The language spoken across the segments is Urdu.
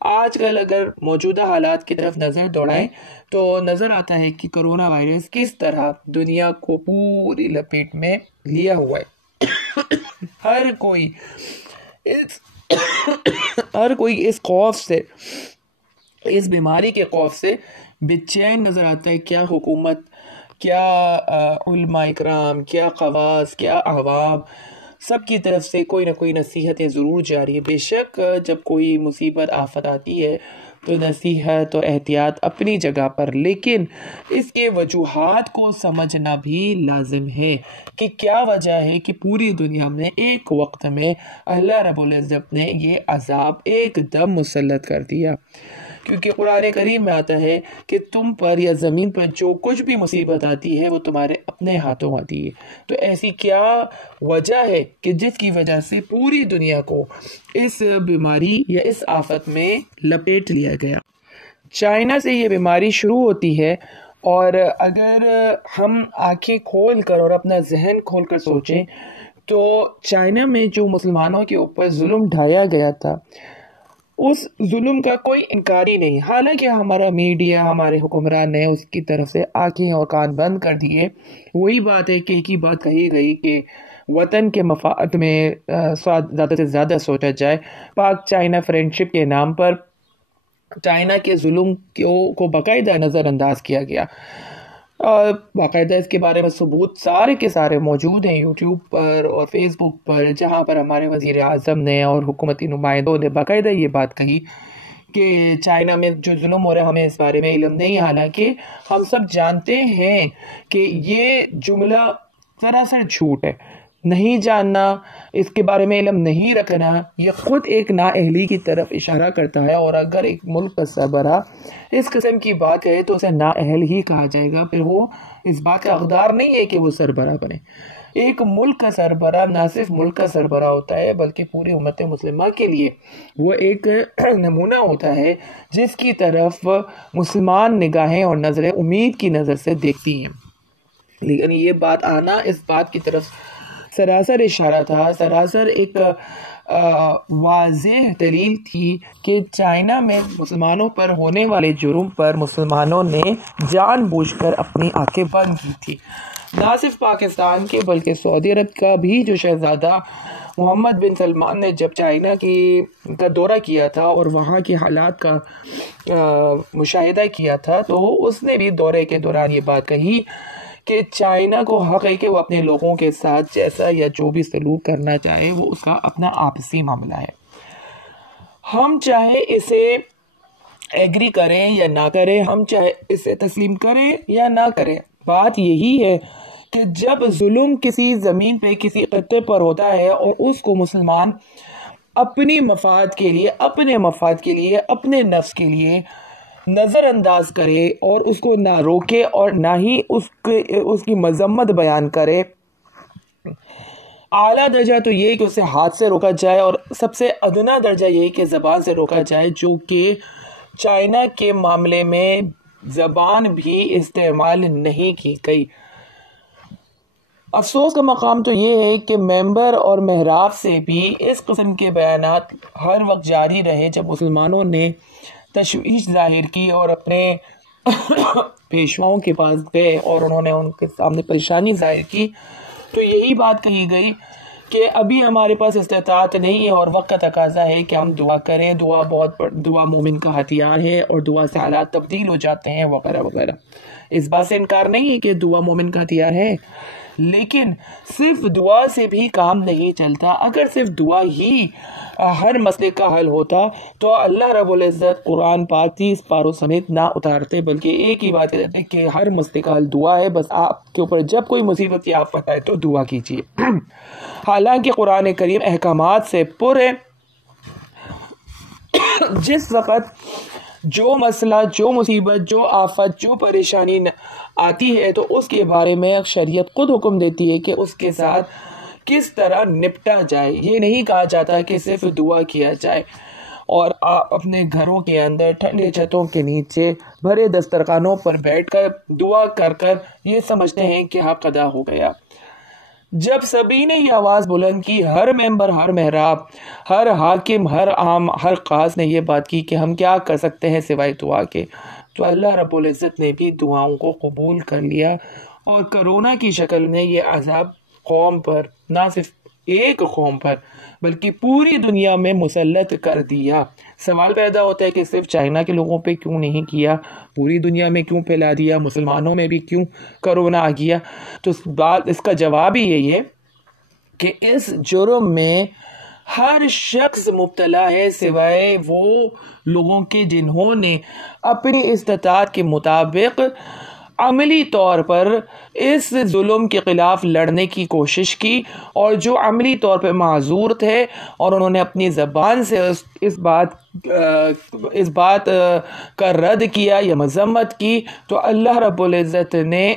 آج کل اگر موجودہ حالات کی طرف نظر دوڑائیں تو نظر آتا ہے کہ کرونا وائرس کس طرح دنیا کو پوری لپیٹ میں لیا ہوا ہے۔ ہر کوئی اس خوف سے، اس بیماری کے خوف سے بے چین نظر آتا ہے۔ کیا حکومت، کیا علماء اکرام، کیا خواص، کیا عوام، سب کی طرف سے کوئی نہ کوئی نصیحتیں ضرور جاری ہے۔ بے شک جب کوئی مصیبت آفت آتی ہے تو نصیحت اور احتیاط اپنی جگہ پر، لیکن اس کے وجوہات کو سمجھنا بھی لازم ہے کہ کیا وجہ ہے کہ پوری دنیا میں ایک وقت میں اللہ رب العزت نے یہ عذاب ایک دم مسلط کر دیا۔ کیونکہ قرآن کریم میں آتا ہے کہ تم پر یا زمین پر جو کچھ بھی مصیبت آتی ہے وہ تمہارے اپنے ہاتھوں آتی ہے۔ تو ایسی کیا وجہ ہے کہ جس کی وجہ سے پوری دنیا کو اس بیماری یا اس آفت میں لپیٹ لیا گیا؟ چائنا سے یہ بیماری شروع ہوتی ہے، اور اگر ہم آنکھیں کھول کر اور اپنا ذہن کھول کر سوچیں تو چائنا میں جو مسلمانوں کے اوپر ظلم ڈھایا گیا تھا، اس ظلم کا کوئی انکاری نہیں۔ حالانکہ ہمارا میڈیا، ہمارے حکمران نے اس کی طرف سے آنکھیں اور کان بند کر دیے۔ وہی بات ہے کہ ایک ہی بات کہی گئی کہ وطن کے مفاد میں زیادہ سے زیادہ سوچا جائے۔ پاک چائنا فرینڈشپ کے نام پر چائنا کے ظلم کو باقاعدہ نظر انداز کیا گیا۔ باقاعدہ اس کے بارے میں ثبوت سارے کے سارے موجود ہیں یوٹیوب پر اور فیس بک پر، جہاں پر ہمارے وزیر اعظم نے اور حکومتی نمائندوں نے باقاعدہ یہ بات کہی کہ چائنا میں جو ظلم ہو رہا ہے ہمیں اس بارے میں علم نہیں۔ حالانکہ ہم سب جانتے ہیں کہ یہ جملہ سراسر جھوٹ ہے۔ نہیں جاننا، اس کے بارے میں علم نہیں رکھنا، یہ خود ایک نااہلی کی طرف اشارہ کرتا ہے، اور اگر ایک ملک کا سربراہ اس قسم کی بات کہے تو اسے نااہل ہی کہا جائے گا، پھر وہ اس بات کا حقدار نہیں ہے کہ وہ سربراہ بنے۔ ایک ملک کا سربراہ نہ صرف ملک کا سربراہ ہوتا ہے بلکہ پوری امت مسلمہ کے لیے وہ ایک نمونہ ہوتا ہے جس کی طرف مسلمان نگاہیں اور نظریں امید کی نظر سے دیکھتی ہیں۔ لیکن یہ بات آنا اس بات کی طرف سراسر اشارہ تھا، سراسر ایک واضح دلیل تھی کہ چائنا میں مسلمانوں پر ہونے والے جرم پر مسلمانوں نے جان بوجھ کر اپنی آنکھیں بند کی تھی۔ نہ صرف پاکستان کے بلکہ سعودی عرب کا بھی جو شہزادہ محمد بن سلمان نے جب چائنا کا دورہ کیا تھا اور وہاں کے حالات کا مشاہدہ کیا تھا تو اس نے بھی دورے کے دوران یہ بات کہی کہ چائنا کو حق ہے کہ وہ اپنے لوگوں کے ساتھ جیسا یا جو بھی سلوک کرنا چاہے وہ اس کا اپنا آپسی معاملہ ہے۔ ہم چاہے اسے ایگری کریں یا نہ کریں، ہم چاہے اسے تسلیم کریں یا نہ کریں، بات یہی ہے کہ جب ظلم کسی زمین پہ کسی خطے پر ہوتا ہے اور اس کو مسلمان اپنی مفاد کے لیے، اپنے مفاد کے لیے، اپنے نفس کے لیے نظر انداز کرے اور اس کو نہ روکے اور نہ ہی اس کی مذمت بیان کرے، اعلیٰ درجہ تو یہ کہ اسے ہاتھ سے روکا جائے اور سب سے ادنا درجہ یہ کہ زبان سے روکا جائے، جو کہ چائنا کے معاملے میں زبان بھی استعمال نہیں کی گئی۔ افسوس کا مقام تو یہ ہے کہ ممبر اور محراب سے بھی اس قسم کے بیانات ہر وقت جاری رہے۔ جب مسلمانوں نے تشویش ظاہر کی اور اپنے پیشواؤں کے پاس گئے اور انہوں نے ان کے سامنے پریشانی ظاہر کی تو یہی بات کہی گئی کہ ابھی ہمارے پاس استطاعت نہیں ہے اور وقت کا تقاضا ہے کہ ہم دعا کریں، دعا مومن کا ہتھیار ہے اور دعا سے حالات تبدیل ہو جاتے ہیں وغیرہ وغیرہ۔ اس بات سے انکار نہیں ہے کہ دعا مومن کا ہتھیار ہے، لیکن صرف دعا سے بھی کام نہیں چلتا۔ اگر صرف دعا ہی ہر مسئلے کا حل ہوتا تو اللہ رب العزت قرآن پاک 30 پاروں سمیت نہ اتارتے، بلکہ ایک ہی بات کہتے کہ ہر مسئلے کا حل دعا ہے، بس آپ کے اوپر جب کوئی مصیبت یا آفت آئے تو دعا کیجیے۔ حالانکہ قرآن کریم احکامات سے پر ہے۔ جس وقت جو مسئلہ، جو مصیبت، جو آفت، جو پریشانی آتی ہے تو اس کے بارے میں شریعت خود حکم دیتی ہے کہ اس کے ساتھ کس طرح نپٹا جائے۔ یہ نہیں کہا جاتا کہ صرف دعا کیا جائے اور آپ اپنے گھروں کے اندر ٹھنڈے چھتوں کے نیچے بھرے دسترخوانوں پر بیٹھ کر دعا کر کر یہ سمجھتے ہیں کہ حق ادا ہو گیا۔ جب سبھی نے یہ آواز بلند کی، ہر ممبر، ہر محراب، ہر حاکم، ہر عام، ہر قاض نے یہ بات کی کہ ہم کیا کر سکتے ہیں سوائے دعا کے، تو اللہ رب العزت نے بھی دعاؤں کو قبول کر لیا، اور کرونا کی شکل میں یہ عذاب قوم پر، نہ صرف ایک قوم پر بلکہ پوری دنیا میں مسلط کر دیا۔ سوال پیدا ہوتا ہے کہ صرف چائنا کے لوگوں پہ کیوں نہیں کیا، پوری دنیا میں کیوں پھیلا دیا، مسلمانوں میں بھی کیوں کرونا آ گیا؟ تو اس کا جواب ہی یہی ہے کہ اس جرم میں ہر شخص مبتلا ہے سوائے وہ لوگوں کے جنہوں نے اپنی استطاعت کے مطابق عملی طور پر اس ظلم کے خلاف لڑنے کی کوشش کی، اور جو عملی طور پہ معذور تھے اور انہوں نے اپنی زبان سے اس بات کا رد کیا یا مذمت کی، تو اللہ رب العزت نے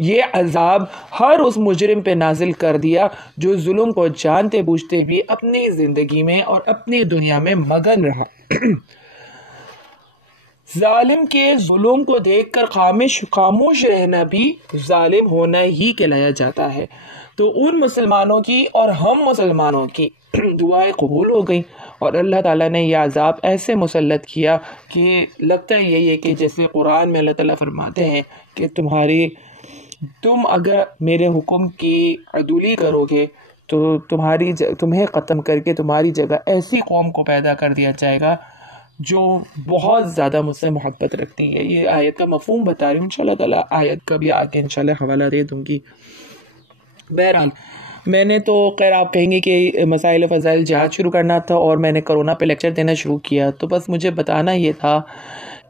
یہ عذاب ہر اس مجرم پہ نازل کر دیا جو ظلم کو جانتے بوجھتے بھی اپنی زندگی میں اور اپنی دنیا میں مگن رہا۔ ظالم کے ظلم کو دیکھ کر خاموش رہنا بھی ظالم ہونا ہی کہلایا جاتا ہے۔ تو ان مسلمانوں کی اور ہم مسلمانوں کی دعائیں قبول ہو گئیں، اور اللہ تعالیٰ نے یہ عذاب ایسے مسلط کیا کہ لگتا ہے یہی ہے کہ جیسے قرآن میں اللہ تعالیٰ فرماتے ہیں کہ تم اگر میرے حکم کی عدولی کرو گے تو تمہیں ختم کر کے تمہاری جگہ ایسی قوم کو پیدا کر دیا جائے گا جو بہت زیادہ مجھ سے محبت رکھتی ہے۔ یہ آیت کا مفہوم بتا رہی ہوں، انشاءاللہ تعالیٰ آیت کا بھی آگے انشاءاللہ حوالہ دے دوں گی۔ بہرحال میں نے تو خیر آپ کہیں گے کہ مسائل فضائل جہاد شروع کرنا تھا اور میں نے کرونا پہ لیکچر دینا شروع کیا، تو بس مجھے بتانا یہ تھا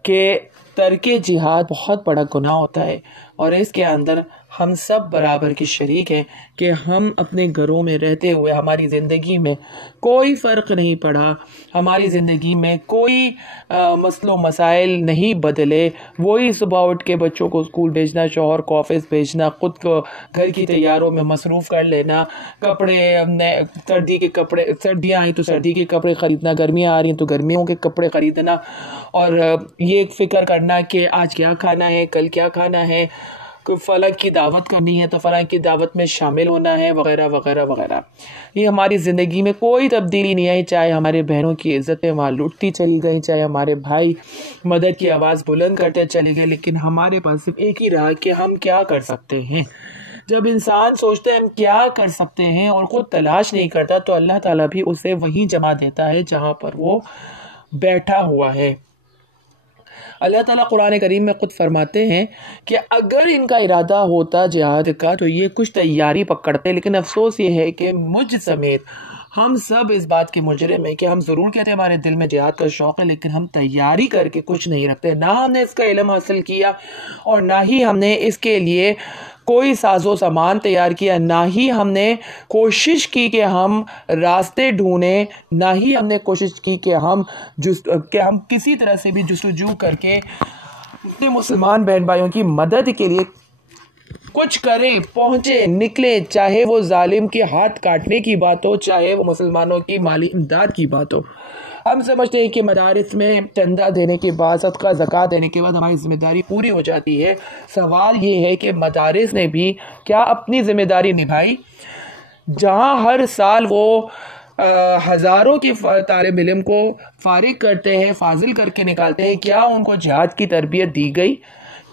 کہ ترک جہاد بہت بڑا گناہ ہوتا ہے، اور اس کے اندر ہم سب برابر کی شریک ہیں کہ ہم اپنے گھروں میں رہتے ہوئے ہماری زندگی میں کوئی فرق نہیں پڑا، ہماری زندگی میں کوئی مسئلہ و مسائل نہیں بدلے، وہی صبح اٹھ کے بچوں کو اسکول بھیجنا، شوہر کو آفس بھیجنا، خود کو گھر کی تیاریوں میں مصروف کر لینا، سردیاں آئیں تو سردی کے کپڑے خریدنا، گرمیاں آ رہی ہیں تو گرمیوں کے کپڑے خریدنا، اور یہ فکر کرنا کہ آج کیا کھانا ہے، کل کیا کھانا ہے، فلاں کی دعوت کرنی ہے تو فلاں کی دعوت میں شامل ہونا ہے، وغیرہ وغیرہ وغیرہ۔ یہ ہماری زندگی میں کوئی تبدیلی نہیں آئی، چاہے ہمارے بہنوں کی عزتیں وہاں لٹتی چلی گئی، چاہے ہمارے بھائی مدد کی آواز بلند کرتے چلے گئے، لیکن ہمارے پاس صرف ایک ہی رہا کہ ہم کیا کر سکتے ہیں۔ جب انسان سوچتا ہے ہم کیا کر سکتے ہیں اور خود تلاش نہیں کرتا، تو اللہ تعالیٰ بھی اسے وہیں جمع دیتا ہے جہاں پر وہ بیٹھا ہوا ہے۔ اللہ تعالیٰ قرآن کریم میں خود فرماتے ہیں کہ اگر ان کا ارادہ ہوتا جہاد کا تو یہ کچھ تیاری پکڑتے، لیکن افسوس یہ ہے کہ مجھ سمیت ہم سب اس بات کے مجرم ہیں کہ ہم ضرور کہتے ہیں ہمارے دل میں جہاد کا شوق ہے، لیکن ہم تیاری کر کے کچھ نہیں رکھتے، نہ ہم نے اس کا علم حاصل کیا اور نہ ہی ہم نے اس کے لیے کوئی ساز و سامان تیار کیا، نہ ہی ہم نے کوشش کی کہ ہم راستے ڈھونڈیں، نہ ہی ہم نے کوشش کی کہ ہم کسی طرح سے بھی جستجو کر کے اپنے مسلمان بہن بھائیوں کی مدد کے لیے کچھ کریں، پہنچے، نکلے، چاہے وہ ظالم کے ہاتھ کاٹنے کی بات ہو، چاہے وہ مسلمانوں کی مالی امداد کی بات ہو۔ ہم سمجھتے ہیں کہ مدارس میں چندہ دینے کے بعد، صدقہ زکوٰۃ دینے کے بعد ہماری ذمہ داری پوری ہو جاتی ہے۔ سوال یہ ہے کہ مدارس نے بھی کیا اپنی ذمہ داری نبھائی؟ جہاں ہر سال وہ ہزاروں کے طالب علم کو فارغ کرتے ہیں، فاضل کر کے نکالتے ہیں، کیا ان کو جہاد کی تربیت دی گئی؟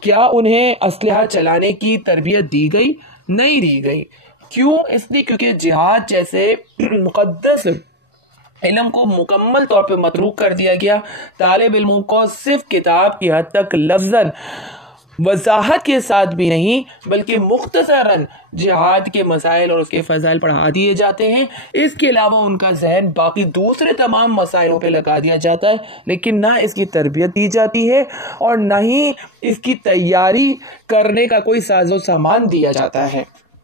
کیا انہیں اسلحہ چلانے کی تربیت دی گئی؟ نہیں دی گئی۔ کیوں؟ اس لیے کیونکہ جہاد جیسے مقدس علم کو مکمل طور پہ متروک کر دیا گیا۔ طالب علموں کو صرف کتاب کی حد تک لفظاً وضاحت کے ساتھ بھی نہیں بلکہ مختصراً جہاد کے مسائل اور اس کے فضائل پڑھا دیے جاتے ہیں۔ اس کے علاوہ ان کا ذہن باقی دوسرے تمام مسائلوں پہ لگا دیا جاتا ہے، لیکن نہ اس کی تربیت دی جاتی ہے اور نہ ہی اس کی تیاری کرنے کا کوئی ساز و سامان دیا جاتا ہے۔